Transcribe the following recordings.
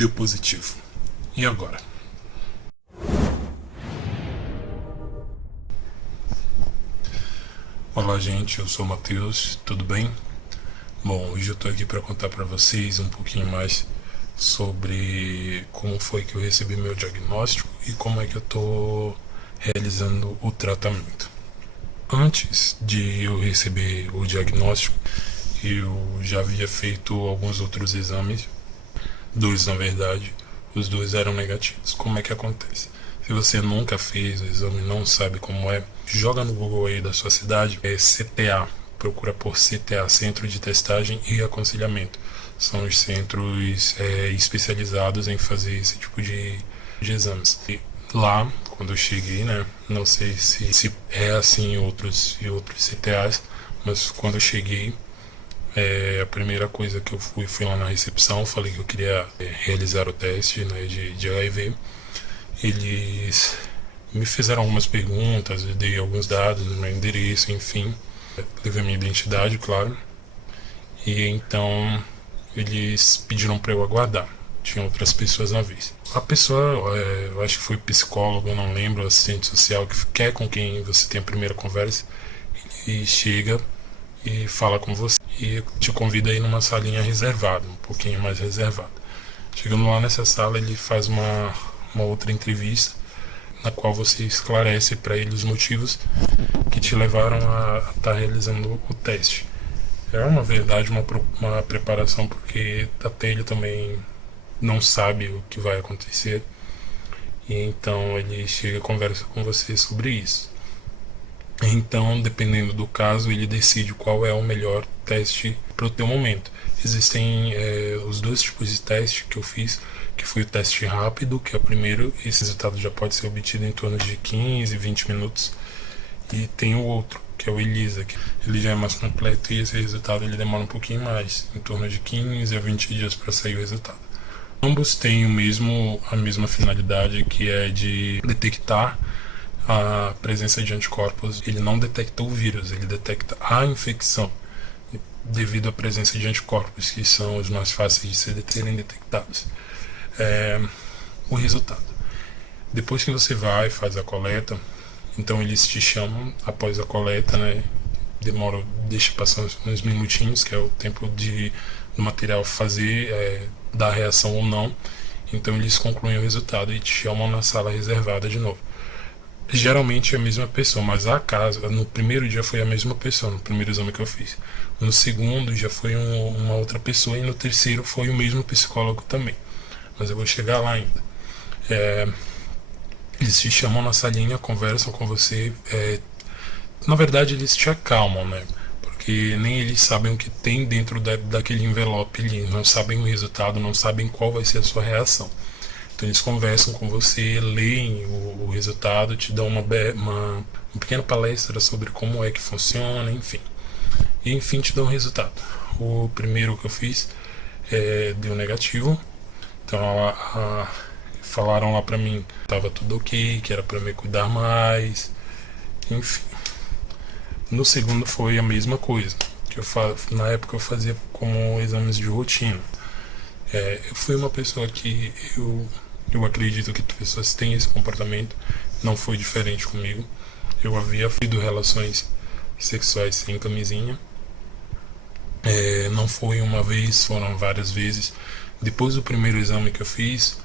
Deu positivo. E agora? Olá, gente, eu sou o Matheus, tudo bem? Bom, hoje eu tô aqui para contar para vocês um pouquinho mais sobre como foi que eu recebi meu diagnóstico e como é que eu tô realizando o tratamento. Antes de eu receber o diagnóstico, eu já havia feito alguns outros exames, dois na verdade, os dois eram negativos. Como é que acontece? Se você nunca fez o exame e não sabe como é, joga no Google aí da sua cidade, é CTA, procura por CTA, Centro de Testagem e Aconselhamento. São os centros especializados em fazer esse tipo de exames. E lá, quando eu cheguei, né, não sei se é assim em outros CTAs, mas quando eu cheguei, a primeira coisa que eu fui lá na recepção, falei que eu queria realizar o teste, né, de HIV. Eles me fizeram algumas perguntas, eu dei alguns dados, meu endereço, enfim, levei minha identidade, claro. E então eles pediram para eu aguardar. Tinha outras pessoas na vez. A pessoa, eu acho que foi psicólogo, eu não lembro, assistente social, que quer com quem você tem a primeira conversa, ele chega e fala com você e te convida a ir numa salinha reservada, um pouquinho mais reservada. Chegando lá nessa sala, ele faz uma outra entrevista na qual você esclarece para ele os motivos que te levaram a estar realizando o teste. É uma verdade, uma preparação, porque até ele também não sabe o que vai acontecer, e então ele chega e conversa com você sobre isso. Então, dependendo do caso, ele decide qual é o melhor teste para o teu momento. Existem os dois tipos de teste que eu fiz, que foi o teste rápido, que é o primeiro. Esse resultado já pode ser obtido em torno de 15, 20 minutos. E tem o outro, que é o ELISA, que ele já é mais completo e esse resultado ele demora um pouquinho mais, em torno de 15 a 20 dias para sair o resultado. Ambos têm a mesma finalidade, que é de detectar a presença de anticorpos. Ele não detecta o vírus, ele detecta a infecção devido à presença de anticorpos, que são os mais fáceis de serem detectados. O resultado. Depois que você vai e faz a coleta, então eles te chamam após a coleta, né? Deixa passar uns minutinhos, que é o tempo do material fazer, dar reação ou não. Então eles concluem o resultado e te chamam na sala reservada de novo. Geralmente é a mesma pessoa, mas no primeiro dia foi a mesma pessoa, no primeiro exame que eu fiz. No segundo já foi uma outra pessoa e no terceiro foi o mesmo psicólogo também. Mas eu vou chegar lá ainda. Eles te chamam na salinha, conversam com você. Na verdade eles te acalmam, né? Porque nem eles sabem o que tem dentro daquele envelope ali. Não sabem o resultado, não sabem qual vai ser a sua reação. Então eles conversam com você, leem o resultado, te dão uma pequena palestra sobre como é que funciona, enfim. E enfim te dão o resultado. O primeiro que eu fiz deu negativo. Então falaram lá pra mim que tava tudo ok, que era pra me cuidar mais, enfim. No segundo foi a mesma coisa, que na época eu fazia como exames de rotina. Eu fui uma pessoa que eu acredito que pessoas têm esse comportamento, não foi diferente comigo. Eu havia tido relações sexuais sem camisinha, não foi uma vez, foram várias vezes. Depois do primeiro exame que eu fiz,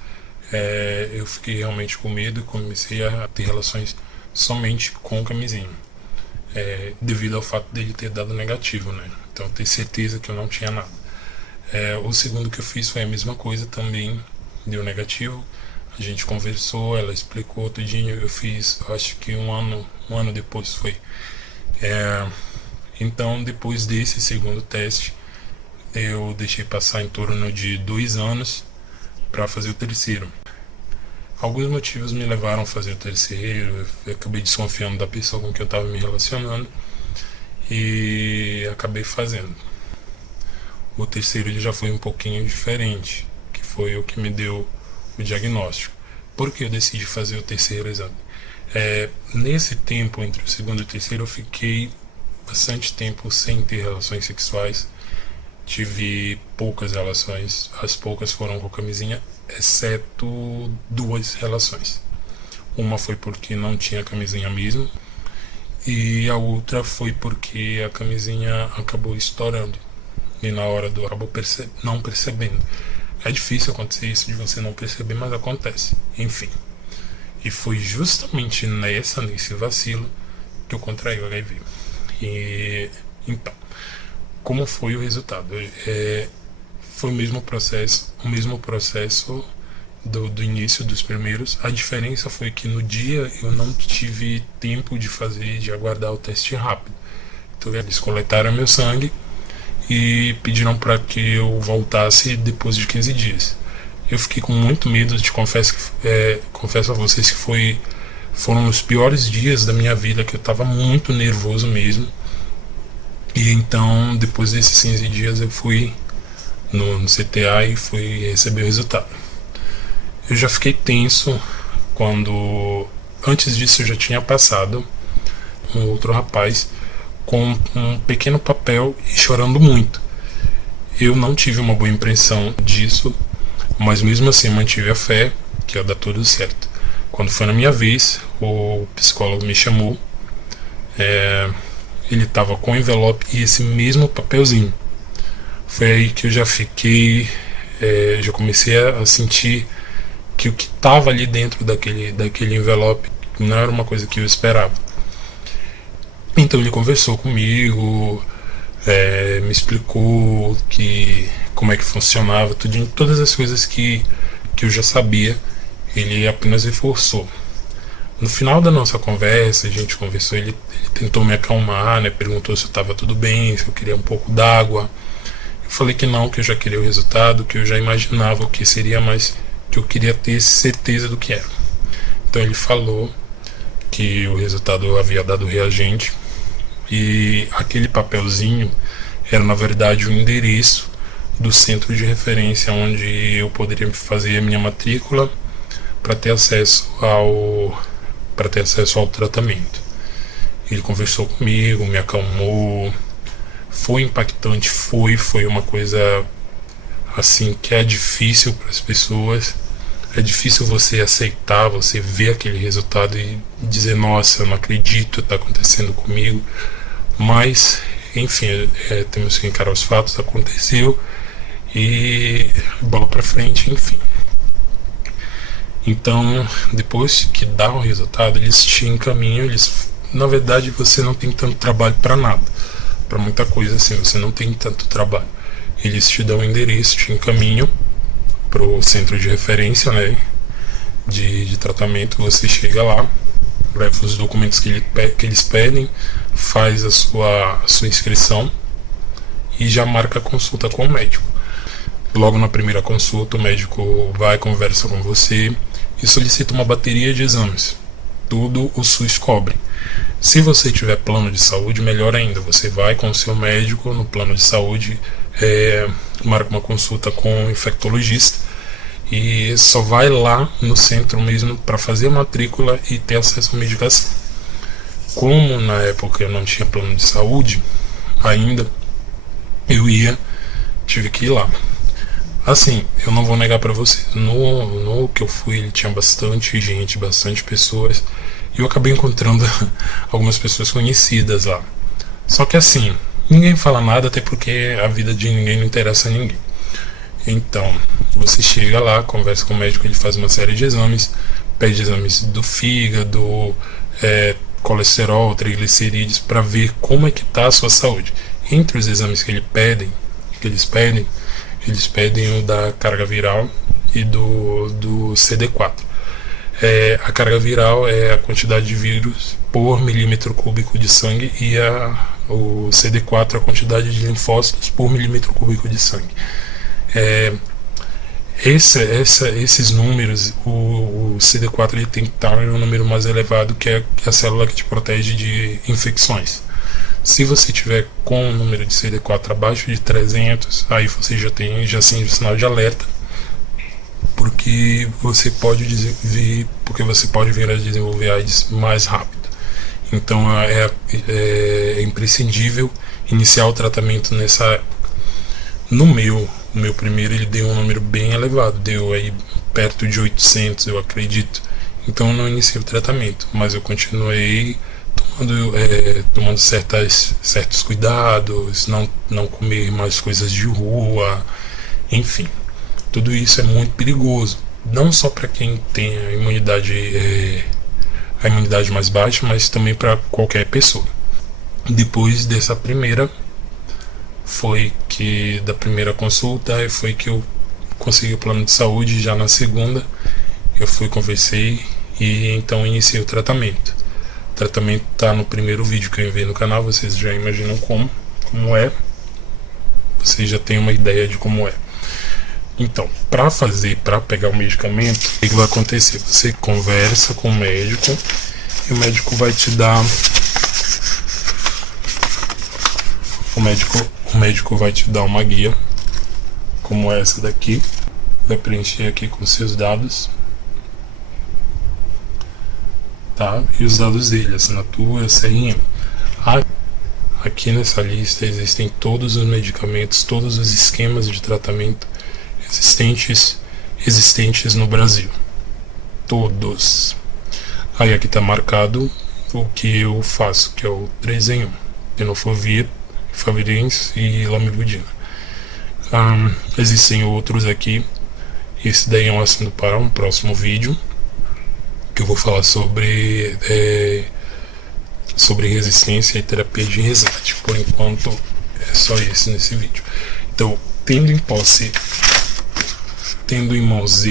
eu fiquei realmente com medo e comecei a ter relações somente com camisinha, devido ao fato dele ter dado negativo, né? Então eu tenho certeza que eu não tinha nada. O segundo que eu fiz foi a mesma coisa, também deu negativo. A gente conversou, ela explicou tudinho. Eu fiz, acho que um ano depois foi. Então, depois desse segundo teste, eu deixei passar em torno de 2 anos para fazer o terceiro. Alguns motivos me levaram a fazer o terceiro. Eu acabei desconfiando da pessoa com quem eu estava me relacionando e acabei fazendo. O terceiro ele já foi um pouquinho diferente, que foi o que me deu o diagnóstico. Por que eu decidi fazer o terceiro exame? Nesse tempo, entre o segundo e o terceiro, eu fiquei bastante tempo sem ter relações sexuais. tive poucas relações, as poucas foram com camisinha, exceto 2 relações. Uma foi porque não tinha camisinha mesmo, e a outra foi porque a camisinha acabou estourando. E na hora do acabou não percebendo. É difícil acontecer isso de você não perceber, mas acontece. Enfim. E foi justamente nesse vacilo que eu contraí o HIV. E então, como foi o resultado? Foi o mesmo processo do início dos primeiros. A diferença foi que no dia eu não tive tempo de aguardar o teste rápido. Então eles coletaram meu sangue e pediram para que eu voltasse depois de 15 dias. Eu fiquei com muito medo, confesso a vocês que foram os piores dias da minha vida, que eu estava muito nervoso mesmo. E então, depois desses 15 dias, eu fui no CTA e fui receber o resultado. Eu já fiquei tenso quando... Antes disso, eu já tinha passado um outro rapaz com um pequeno papel e chorando muito. Eu não tive uma boa impressão disso, mas mesmo assim mantive a fé que ia dar tudo certo. Quando foi na minha vez, o psicólogo me chamou, ele estava com o envelope e esse mesmo papelzinho. Foi aí que eu já fiquei, já comecei a sentir que o que estava ali dentro daquele envelope não era uma coisa que eu esperava. Então ele conversou comigo, me explicou como é que funcionava, todas as coisas que eu já sabia, ele apenas reforçou. No final da nossa conversa, a gente conversou, ele tentou me acalmar, né, perguntou se eu estava tudo bem, se eu queria um pouco d'água. Eu falei que não, que eu já queria o resultado, que eu já imaginava o que seria, mas que eu queria ter certeza do que era. Então ele falou que o resultado havia dado reagente, e aquele papelzinho era na verdade o endereço do centro de referência onde eu poderia fazer a minha matrícula para ter acesso ao tratamento. Ele conversou comigo, me acalmou. Foi impactante, foi uma coisa assim que é difícil para as pessoas. É difícil você aceitar, você ver aquele resultado e dizer, nossa, eu não acredito, está acontecendo comigo. Mas, enfim, temos que encarar os fatos, aconteceu e bola pra frente, enfim. Então, depois que dá o resultado, eles te encaminham, na verdade você não tem tanto trabalho para nada, para muita coisa assim, você não tem tanto trabalho. Eles te dão o endereço, te encaminham pro centro de referência, né, de tratamento. Você chega lá, leva os documentos que eles pedem, faz a sua inscrição e já marca a consulta com o médico. Logo na primeira consulta, o médico vai, conversa com você e solicita uma bateria de exames. Tudo o SUS cobre. Se você tiver plano de saúde, melhor ainda, você vai com o seu médico no plano de saúde, marca uma consulta com o infectologista e só vai lá no centro mesmo para fazer a matrícula e ter acesso à medicação. Como na época eu não tinha plano de saúde ainda, tive que ir lá. Assim, eu não vou negar para você, no que eu fui tinha bastante gente, bastante pessoas, e eu acabei encontrando algumas pessoas conhecidas lá. Só que assim, ninguém fala nada, até porque a vida de ninguém não interessa a ninguém. Então, você chega lá, conversa com o médico, ele faz uma série de exames, pede exames do fígado, colesterol, triglicerídeos, para ver como é que está a sua saúde. Entre os exames que eles pedem o da carga viral e do CD4. A carga viral é a quantidade de vírus por milímetro cúbico de sangue e o CD4 é a quantidade de linfócitos por milímetro cúbico de sangue. Esses números, o CD4 ele tem que estar em um número mais elevado, que é a célula que te protege de infecções. Se você tiver com o número de CD4 abaixo de 300, aí você já acende o sinal de alerta, porque você pode vir a desenvolver AIDS mais rápido. Então é imprescindível iniciar o tratamento nessa época. No meu primeiro ele deu um número bem elevado, deu aí perto de 800, eu acredito. Então eu não iniciei o tratamento, mas eu continuei tomando certos cuidados, não comer mais coisas de rua, enfim. Tudo isso é muito perigoso, não só para quem tem a imunidade mais baixa, mas também para qualquer pessoa. Depois dessa primeira da primeira consulta foi que eu consegui o plano de saúde. Já na segunda eu conversei e então iniciei o tratamento. O tratamento tá no primeiro vídeo que eu enviei no canal, vocês já imaginam como é. Vocês já têm uma ideia de como é. Então, para pegar o medicamento, o que vai acontecer? Você conversa com o médico e o médico vai te dar. O médico vai te dar uma guia, como essa daqui. Vai preencher aqui com seus dados, tá? E os dados dele, assinatura, senha. Aqui nessa lista existem todos os medicamentos, todos os esquemas de tratamento existentes no Brasil. Todos. Aí aqui está marcado o que eu faço, que é o 3 em 1. Tenofovir, Favirenz e Lamivudina. Existem outros aqui. Esse daí é um assunto para um próximo vídeo, que eu vou falar sobre resistência e terapia de resgate. Por enquanto é só esse nesse vídeo. Então, tendo em mãos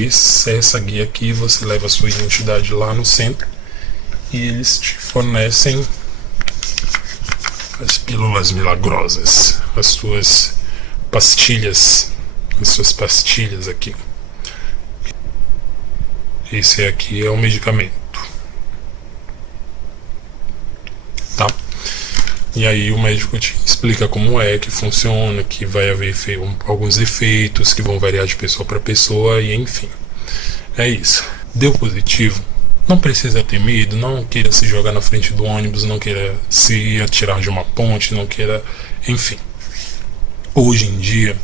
essa guia aqui, você leva a sua identidade lá no centro e eles te fornecem as pílulas milagrosas, as suas pastilhas aqui. Esse aqui é o medicamento, tá? E aí o médico te explica como é que funciona, que vai haver alguns efeitos que vão variar de pessoa para pessoa e enfim. É isso. Deu positivo? Não precisa ter medo, não queira se jogar na frente do ônibus, não queira se atirar de uma ponte, não queira... Enfim. Hoje em dia,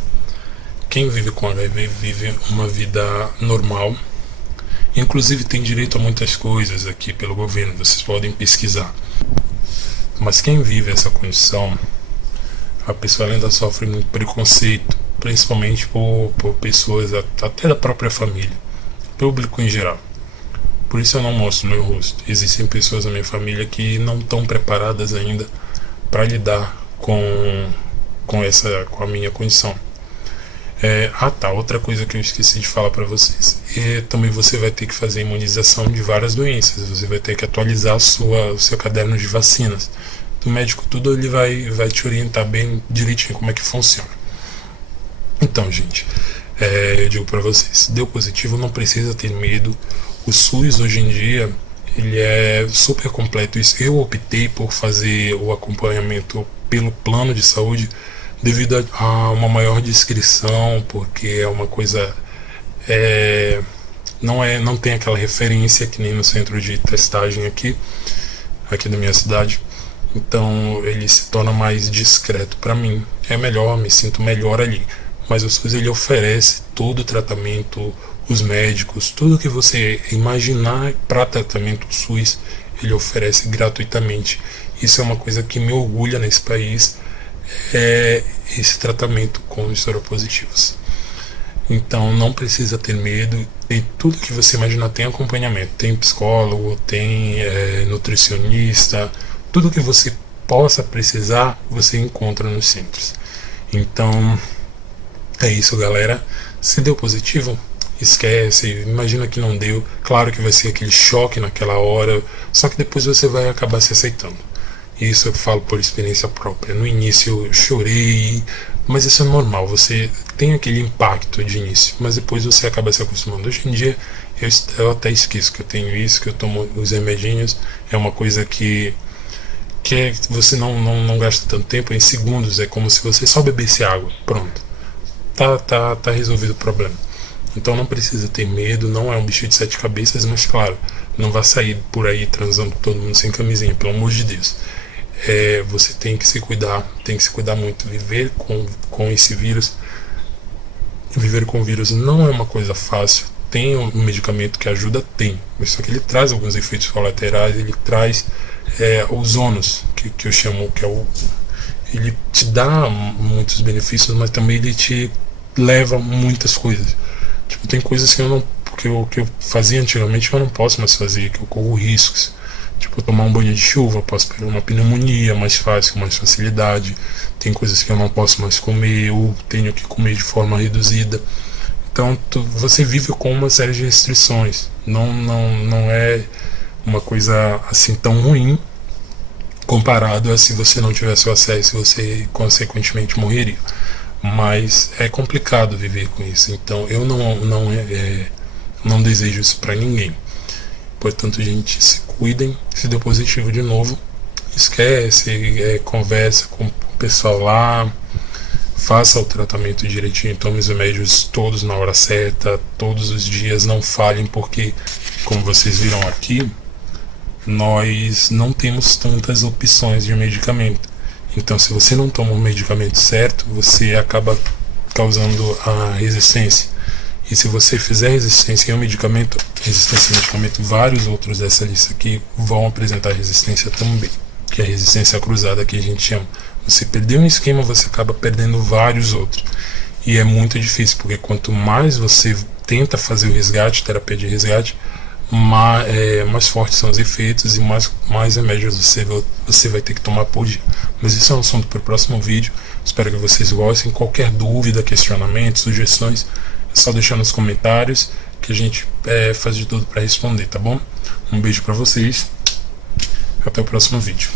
quem vive com HIV vive uma vida normal. Inclusive tem direito a muitas coisas aqui pelo governo, vocês podem pesquisar. Mas quem vive essa condição, a pessoa ainda sofre muito preconceito, principalmente por pessoas até da própria família, público em geral. Por isso eu não mostro meu rosto. Existem pessoas da minha família que não estão preparadas ainda para lidar com a minha condição. Outra coisa que eu esqueci de falar para vocês. Também você vai ter que fazer imunização de várias doenças. Você vai ter que atualizar o seu caderno de vacinas. O médico tudo ele vai te orientar bem direitinho como é que funciona. Então, gente, eu digo para vocês, deu positivo, não precisa ter medo. O SUS hoje em dia ele é super completo. Eu optei por fazer o acompanhamento pelo plano de saúde devido a uma maior descrição, porque é uma coisa não tem aquela referência que nem no centro de testagem aqui da minha cidade. Então ele se torna mais discreto para mim. É melhor, me sinto melhor ali. Mas o SUS ele oferece todo o tratamento, os médicos, tudo que você imaginar para tratamento, o SUS ele oferece gratuitamente. Isso é uma coisa que me orgulha nesse país, esse tratamento com os soropositivos. Então não precisa ter medo, tem tudo que você imaginar, tem acompanhamento, tem psicólogo, tem nutricionista, tudo que você possa precisar você encontra nos centros. Então é isso, galera. Se deu positivo, esquece, imagina que não deu. Claro que vai ser aquele choque naquela hora, só que depois você vai acabar se aceitando. Isso eu falo por experiência própria. No início eu chorei, mas isso é normal, você tem aquele impacto de início, mas depois você acaba se acostumando. Hoje em dia eu até esqueço que eu tenho isso, que eu tomo os remedinhos. É uma coisa que você não gasta tanto tempo, em segundos, é como se você só bebesse água, pronto, tá resolvido o problema. Então não precisa ter medo, não é um bicho de 7 cabeças, mas claro, não vai sair por aí transando todo mundo sem camisinha, pelo amor de Deus. Você tem que se cuidar muito. Viver com esse vírus viver com o vírus não é uma coisa fácil. Tem um medicamento que ajuda? Tem. Só que ele traz alguns efeitos colaterais, ele traz os ônus, que eu chamo, que é o... Ele te dá muitos benefícios, mas também ele te leva muitas coisas. Tipo, tem coisas que eu fazia antigamente que eu não posso mais fazer, que eu corro riscos. Tipo, tomar um banho de chuva, posso pegar uma pneumonia mais fácil, com mais facilidade. Tem coisas que eu não posso mais comer, ou tenho que comer de forma reduzida. Então, você vive com uma série de restrições. Não é uma coisa assim tão ruim comparado a se você não tivesse o acesso, você consequentemente morreria. Mas é complicado viver com isso. Então, eu não desejo isso para ninguém. Portanto, gente, se cuidem. Se deu positivo de novo, esquece, conversa com o pessoal lá, faça o tratamento direitinho, tome os remédios todos na hora certa, todos os dias, não falhem, porque, como vocês viram aqui, nós não temos tantas opções de medicamento. Então, se você não toma o medicamento certo, você acaba causando a resistência. E se você fizer resistência ao medicamento, vários outros dessa lista aqui vão apresentar resistência também, que é a resistência cruzada que a gente chama. Você perdeu um esquema, você acaba perdendo vários outros. E é muito difícil, porque quanto mais você tenta fazer o resgate, terapia de resgate, mais fortes são os efeitos e mais remédios você vai ter que tomar por dia. Mas isso é um assunto para o próximo vídeo. Espero que vocês gostem. Qualquer dúvida, questionamento, sugestões, é só deixar nos comentários que a gente faz de tudo para responder, tá bom? Um beijo para vocês. Até o próximo vídeo.